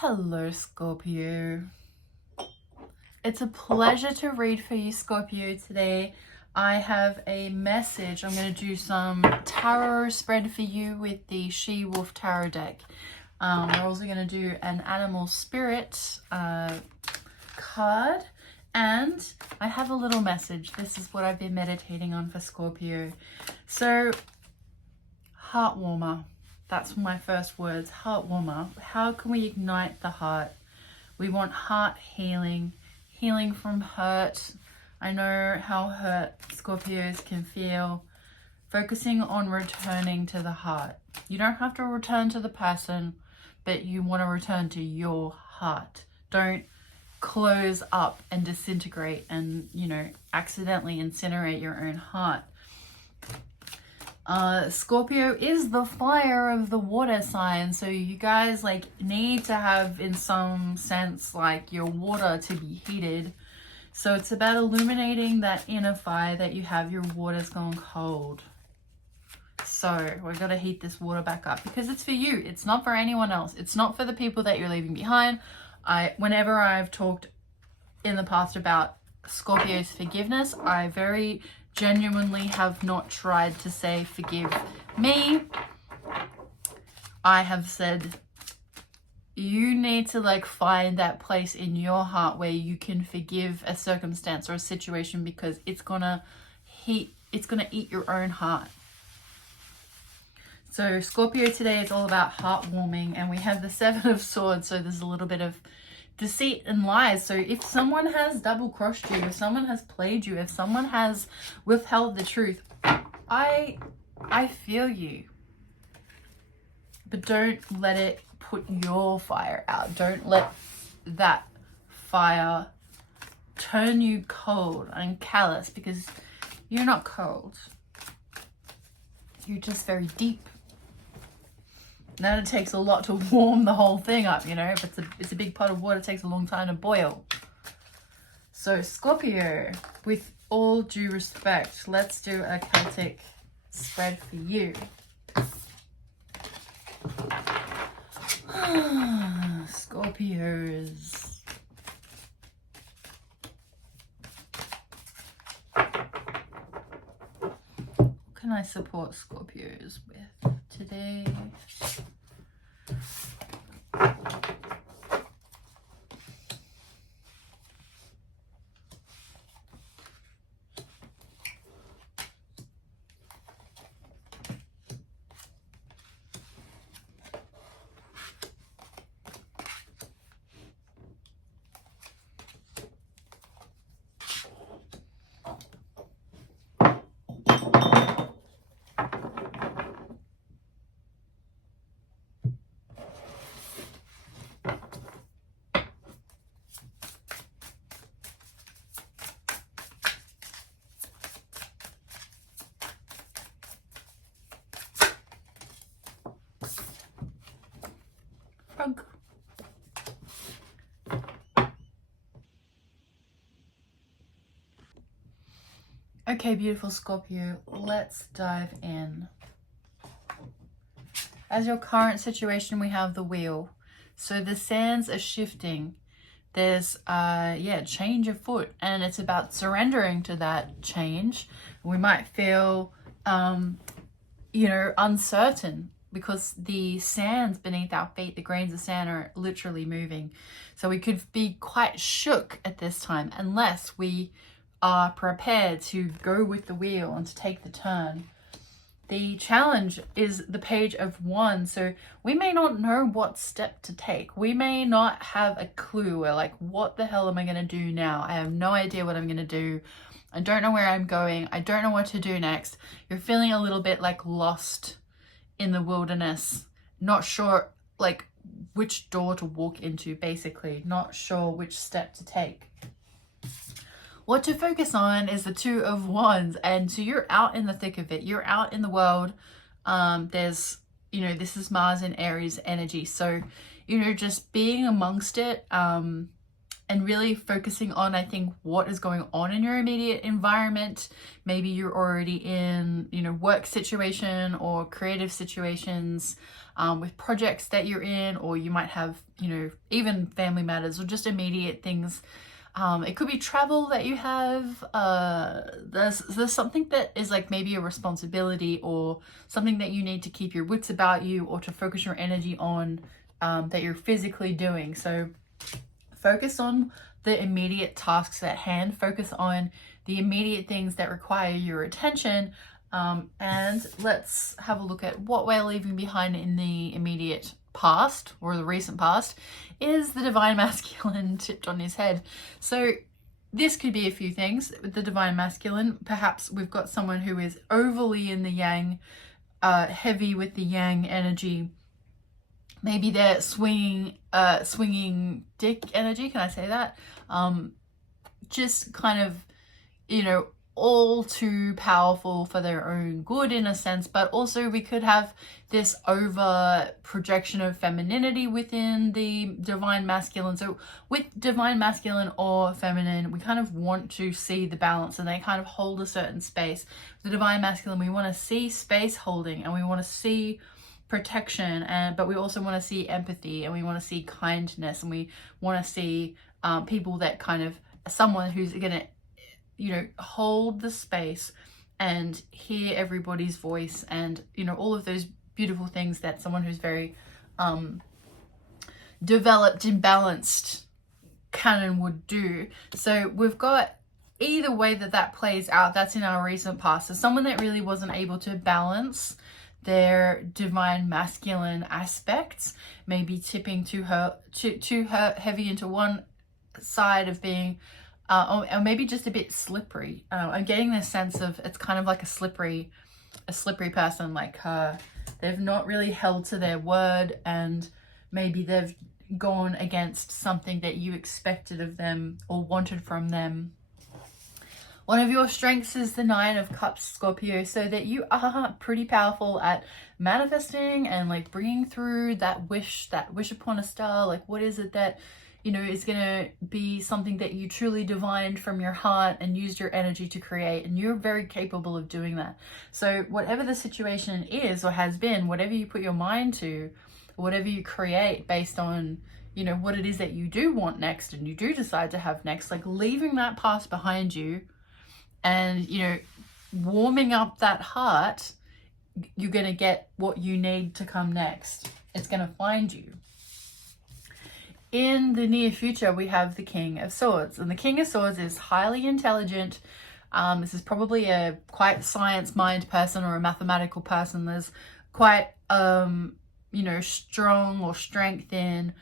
Hello, Scorpio. It's a pleasure to read for you, Scorpio, today. I have a message. I'm going to do some tarot spread for you with the She-Wolf Tarot deck. We're also going to do an animal spirit card. And I have a little message. This is what I've been meditating on for Scorpio. So, heart warmer. That's my first words, heart warmer. How can we ignite the heart? We want heart healing, healing from hurt. I know how hurt Scorpios can feel. Focusing on returning to the heart. You don't have to return to the person, but you want to return to your heart. Don't close up and disintegrate and, accidentally incinerate your own heart. Scorpio is the fire of the water sign, so you guys need to have, in some sense, your water to be heated. So it's about illuminating that inner fire that you have. Your water's gone cold, so we've got to heat this water back up because it's for you. It's not for anyone else. It's not for the people that you're leaving behind. Whenever I've talked in the past about Scorpio's forgiveness, I very genuinely have not tried to say forgive me. I have said you need to find that place in your heart where you can forgive a circumstance or a situation, because it's gonna eat your own heart. So Scorpio today is all about heart warming, and we have the Seven of Swords, so there's a little bit of deceit and lies. So if someone has double crossed you, if someone has played you, if someone has withheld the truth, I feel you. But don't let it put your fire out. Don't let that fire turn you cold and callous, because you're not cold. You're just very deep. Now it takes a lot to warm the whole thing up, If it's a big pot of water, it takes a long time to boil. So Scorpio, with all due respect, let's do a Celtic spread for you. Scorpios. What can I support Scorpios with today? Frog. Okay, beautiful Scorpio, let's dive in. As your current situation, we have the wheel. So the sands are shifting. There's change afoot, and it's about surrendering to that change. We might feel uncertain, because the sands beneath our feet, the grains of sand, are literally moving. So we could be quite shook at this time unless we are prepared to go with the wheel and to take the turn. The challenge is the Page of Wands, so we may not know what step to take. We may not have a clue. We're like, what the hell am I going to do now? I have no idea what I'm going to do. I don't know where I'm going. I don't know what to do next. You're feeling a little bit lost in the wilderness, not sure which door to walk into, basically, not sure which step to take. What to focus on is the Two of Wands, and so you're out in the thick of it. You're out in the world. There's, this is Mars and Aries energy, so just being amongst it. and really focusing on, I think, what is going on in your immediate environment. Maybe you're already in, you know, work situation or creative situations with projects that you're in, or you might have, you know, even family matters or just immediate things. It could be travel that you have. There's something that is like maybe a responsibility or something that you need to keep your wits about you or to focus your energy on, that you're physically doing. So focus on the immediate tasks at hand, focus on the immediate things that require your attention, and let's have a look at what we're leaving behind in the immediate past, or the recent past, is the divine masculine tipped on his head. So this could be a few things. With the divine masculine, perhaps we've got someone who is overly in the yang, heavy with the yang energy. Maybe they're swinging dick energy, can I say that? Just kind of, you know, all too powerful for their own good in a sense, but also we could have this over projection of femininity within the divine masculine. So with divine masculine or feminine, we kind of want to see the balance, and they kind of hold a certain space. The divine masculine, we want to see space holding, and we want to see protection, but we also want to see empathy, and we want to see kindness, and we want to see people that kind of, someone who's gonna, you know, hold the space and hear everybody's voice, and, you know, all of those beautiful things that someone who's very developed and balanced canon would do. So we've got either way that plays out, that's in our recent past. So someone that really wasn't able to balance their divine masculine aspects, maybe tipping too heavy into one side of being, or maybe just a bit slippery. I'm getting this sense of it's kind of like a slippery person, like they've not really held to their word, and maybe they've gone against something that you expected of them or wanted from them. One of your strengths is the Nine of Cups, Scorpio, so that you are pretty powerful at manifesting and like bringing through that wish upon a star. Like, what is it that, you know, is going to be something that you truly divined from your heart and used your energy to create, and you're very capable of doing that. So whatever the situation is or has been, whatever you put your mind to, whatever you create based on, you know, what it is that you do want next and you do decide to have next, like leaving that past behind you and, you know, warming up that heart, you're going to get what you need to come next. It's going to find you. In the near future, we have the King of Swords, and the King of Swords is highly intelligent. This is probably a quite science mind person or a mathematical person. There's quite, you know, strong or strength in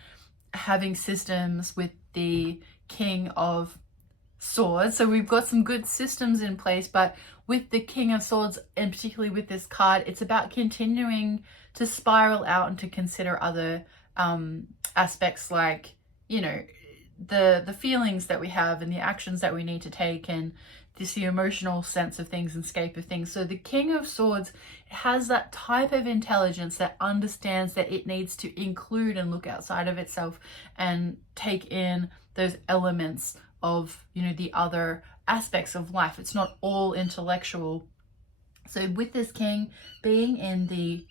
having systems with the King of Swords. So we've got some good systems in place, but with the King of Swords, and particularly with this card, it's about continuing to spiral out and to consider other aspects, like, you know, the feelings that we have and the actions that we need to take, and just the emotional sense of things and scope of things. So the King of Swords has that type of intelligence that understands that it needs to include and look outside of itself and take in those elements of, you know, the other aspects of life. It's not all intellectual. So with this king being in the,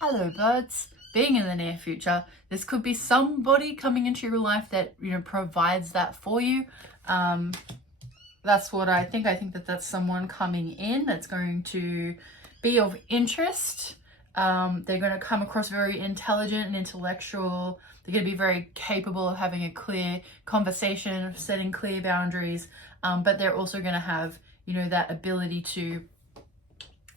hello birds, being in the near future, this could be somebody coming into your life that, you know, provides that for you. That's what I think. I think that that's someone coming in that's going to be of interest. They're going to come across very intelligent and intellectual. They're going to be very capable of having a clear conversation, of setting clear boundaries, but they're also going to have, you know, that ability to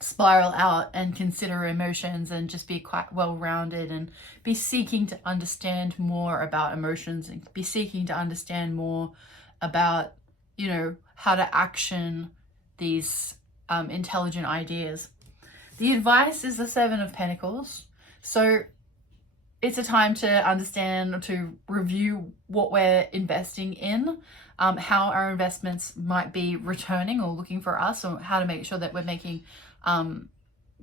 spiral out and consider emotions and just be quite well-rounded and be seeking to understand more about emotions and be seeking to understand more about, you know, how to action these intelligent ideas. The advice is the Seven of Pentacles. So it's a time to understand, to review what we're investing in, how our investments might be returning or looking for us, or how to make sure that we're making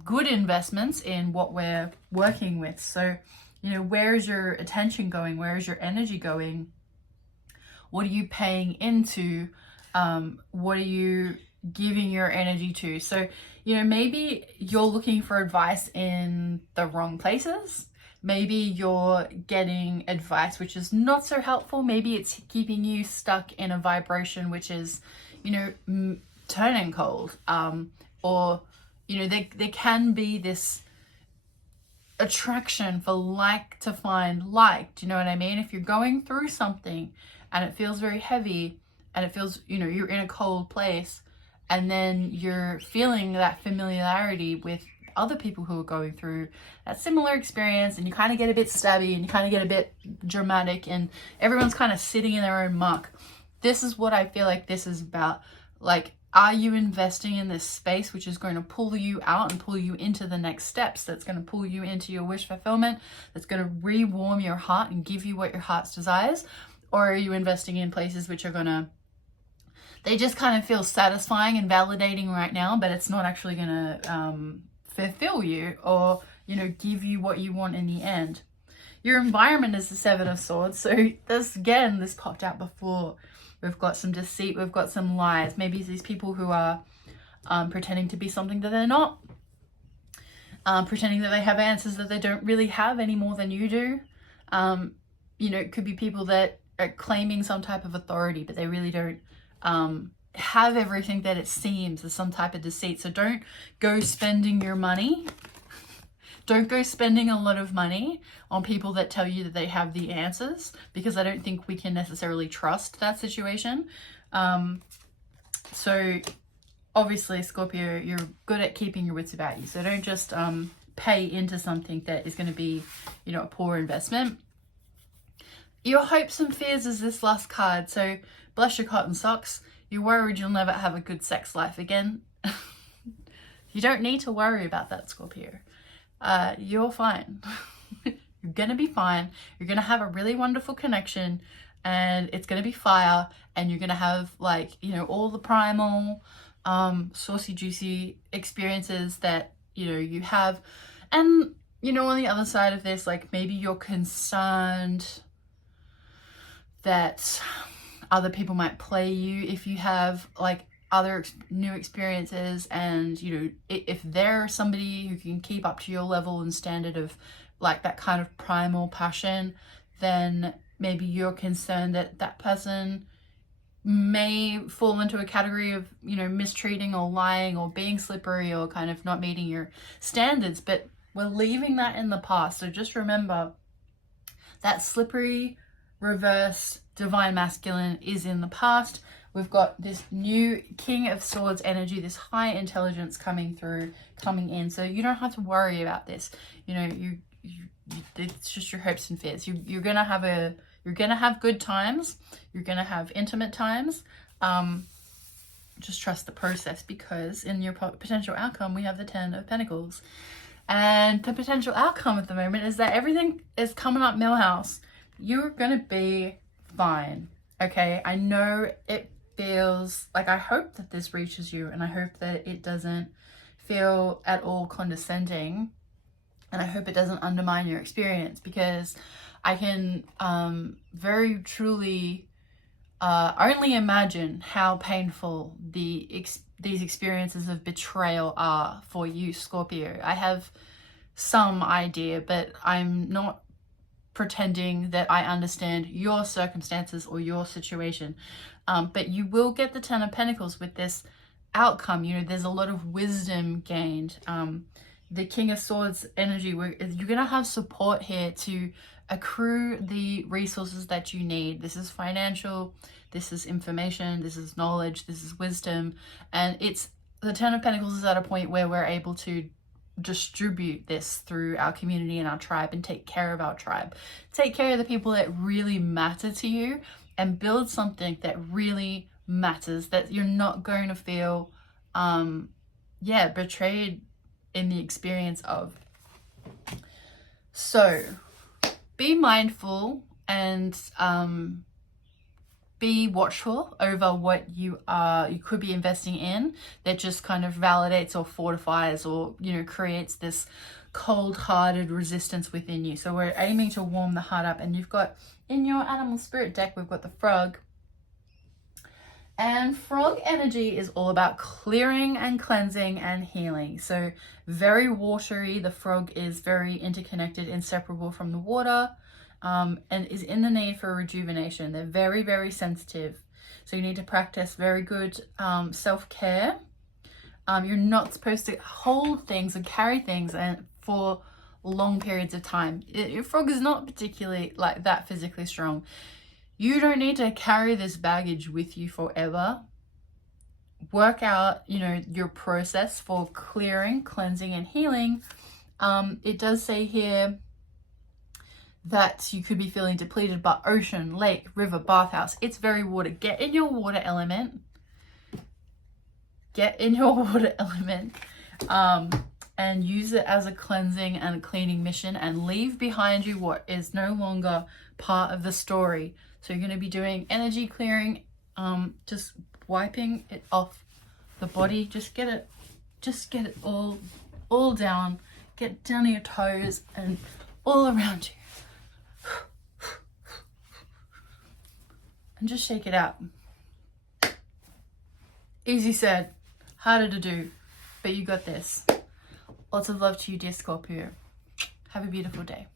good investments in what we're working with. So, you know, where is your attention going? Where is your energy going? What are you paying into? What are you giving your energy to? So, you know, maybe you're looking for advice in the wrong places. Maybe you're getting advice which is not so helpful. Maybe it's keeping you stuck in a vibration which is, you know, turning cold. Or, you know, there can be this attraction for like to find like. Do you know what I mean? If you're going through something and it feels very heavy and it feels, you know, you're in a cold place, and then you're feeling that familiarity with other people who are going through that similar experience, and you kind of get a bit stabby and you kind of get a bit dramatic and everyone's kind of sitting in their own muck. This is what I feel like this is about. Like, are you investing in this space which is going to pull you out and pull you into the next steps, that's going to pull you into your wish fulfillment, that's going to re-warm your heart and give you what your heart's desires? Or are you investing in places which are going to, they just kind of feel satisfying and validating right now, but it's not actually going to fulfill you or, you know, give you what you want in the end? Your environment is the Seven of Swords. So this popped out before. We've got some deceit, we've got some lies. Maybe it's these people who are pretending to be something that they're not, pretending that they have answers that they don't really have any more than you do. You know, it could be people that are claiming some type of authority, but they really don't have everything that it seems. There's some type of deceit. So don't go spending your money. Don't go spending a lot of money on people that tell you that they have the answers, because I don't think we can necessarily trust that situation. So obviously, Scorpio, you're good at keeping your wits about you. So don't just pay into something that is going to be, you know, a poor investment. Your hopes and fears is this last card. So bless your cotton socks. You're worried you'll never have a good sex life again. You don't need to worry about that, Scorpio. You're fine. You're gonna be fine. You're gonna have a really wonderful connection, and it's gonna be fire, and you're gonna have, like, you know, all the primal saucy juicy experiences that, you know, you have. And, you know, on the other side of this, like, maybe you're concerned that other people might play you if you have, like, other new experiences, and, you know, if they're somebody who can keep up to your level and standard of, like, that kind of primal passion, then maybe you're concerned that that person may fall into a category of, you know, mistreating or lying or being slippery or kind of not meeting your standards. But we're leaving that in the past. So just remember that slippery reverse divine masculine is in the past. We've got this new King of Swords energy, this high intelligence coming in. So you don't have to worry about this. You know, it's just your hopes and fears. You're gonna have good times. You're gonna have intimate times. Just trust the process, because in your potential outcome, we have the 10 of Pentacles. And the potential outcome at the moment is that everything is coming up Millhouse. You're gonna be fine, okay? I know it feels like, I hope that this reaches you, and I hope that it doesn't feel at all condescending, and I hope it doesn't undermine your experience, because I can very truly only imagine how painful these experiences of betrayal are for you, Scorpio. I have some idea, but I'm not pretending that I understand your circumstances or your situation. But you will get the 10 of Pentacles with this outcome. You know, there's a lot of wisdom gained. The King of Swords energy, you're going to have support here to accrue the resources that you need. This is financial, this is information, this is knowledge, this is wisdom. And the 10 of Pentacles is at a point where we're able to distribute this through our community and our tribe, and take care of our tribe. Take care of the people that really matter to you, and build something that really matters, that you're not going to feel betrayed in the experience of. So be mindful and be watchful over what you could be investing in, that just kind of validates or fortifies or, you know, creates this cold-hearted resistance within you. So we're aiming to warm the heart up, and you've got, in your animal spirit deck, we've got the frog, And frog energy is all about clearing and cleansing and healing. So very watery. The frog is very interconnected, inseparable from the water, and is in the need for rejuvenation. They're very, very sensitive. So you need to practice very good self-care. You're not supposed to hold things and carry things and for long periods of time. Your frog is not particularly like that physically strong. You don't need to carry this baggage with you forever. Work out, you know, your process for clearing, cleansing, and healing. It does say here that you could be feeling depleted, but ocean, lake, river, bathhouse, it's very water. Get in your water element. Get in your water element. And use it as a cleansing and a cleaning mission, and leave behind you what is no longer part of the story. So you're going to be doing energy clearing, just wiping it off the body. Just get it all down. Get down to your toes and all around you. And just shake it out. Easy said, harder to do, but you got this. Lots of love to you, dear Scorpio. Have a beautiful day.